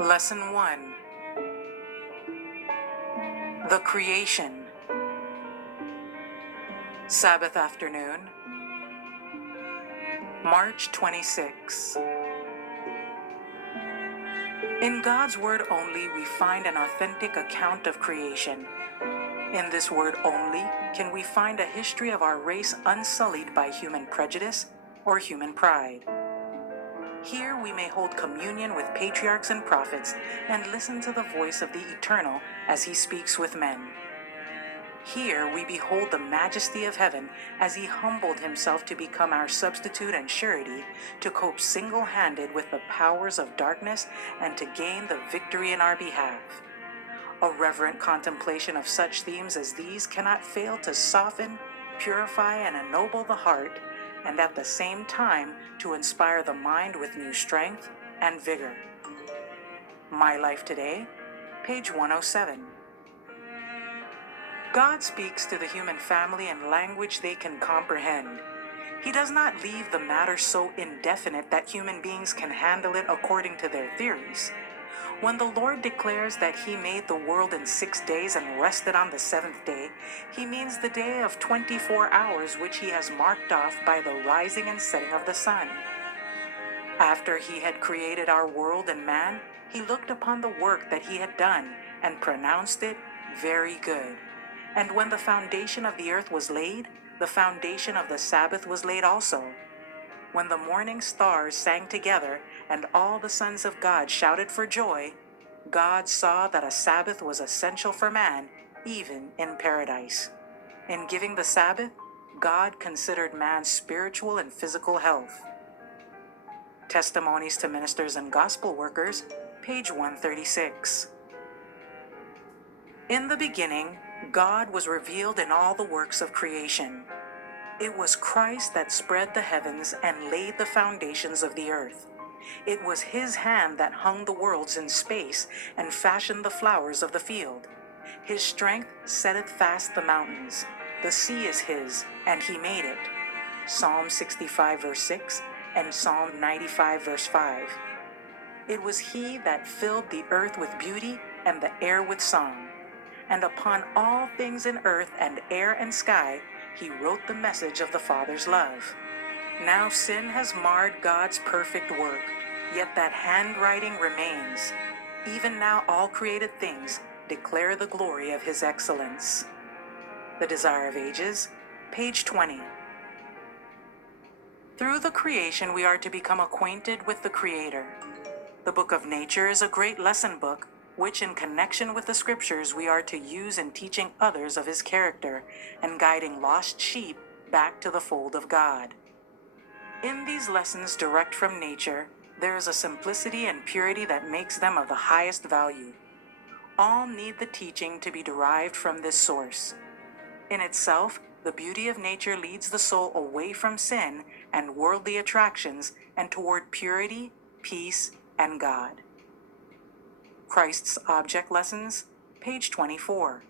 Lesson 1. The Creation. Sabbath afternoon, March 26. In God's Word only we find an authentic account of creation. In this word only can we find a history of our race unsullied by human prejudice or human pride. Here we may hold communion with patriarchs and prophets and listen to the voice of the Eternal as he speaks with men. Here we behold the majesty of heaven as he humbled himself to become our substitute and surety, to cope single-handed with the powers of darkness and to gain the victory in our behalf. A reverent contemplation of such themes as these cannot fail to soften, purify, and ennoble the heart, and at the same time to inspire the mind with new strength and vigor. My Life Today, page 107. God speaks to the human family in language they can comprehend. He does not leave the matter so indefinite that human beings can handle it according to their theories. When the Lord declares that he made the world in 6 days and rested on the seventh day, he means the day of 24 hours which he has marked off by the rising and setting of the sun. After he had created our world and man, he looked upon the work that he had done and pronounced it very good. And when the foundation of the earth was laid, the foundation of the Sabbath was laid also. When the morning stars sang together and all the sons of God shouted for joy, God saw that a Sabbath was essential for man, even in paradise. In giving the Sabbath, God considered man's spiritual and physical health. Testimonies to Ministers and Gospel Workers, page 136. In the beginning, God was revealed in all the works of creation. It was Christ that spread the heavens and laid the foundations of the earth. It was his hand that hung the worlds in space and fashioned the flowers of the field. His strength setteth fast the mountains. The sea is his, and he made it. Psalm 65 verse 6 and Psalm 95 verse 5. It was he that filled the earth with beauty and the air with song. And upon all things in earth and air and sky, he wrote the message of the Father's love. Now sin has marred God's perfect work, yet that handwriting remains. Even now all created things declare the glory of his excellence. The Desire of Ages, page 20. Through the creation we are to become acquainted with the Creator. The Book of Nature is a great lesson book, which in connection with the scriptures we are to use in teaching others of his character and guiding lost sheep back to the fold of God. In these lessons direct from nature, there is a simplicity and purity that makes them of the highest value. All need the teaching to be derived from this source. In itself, the beauty of nature leads the soul away from sin and worldly attractions and toward purity, peace, and God. Christ's Object Lessons, page 24.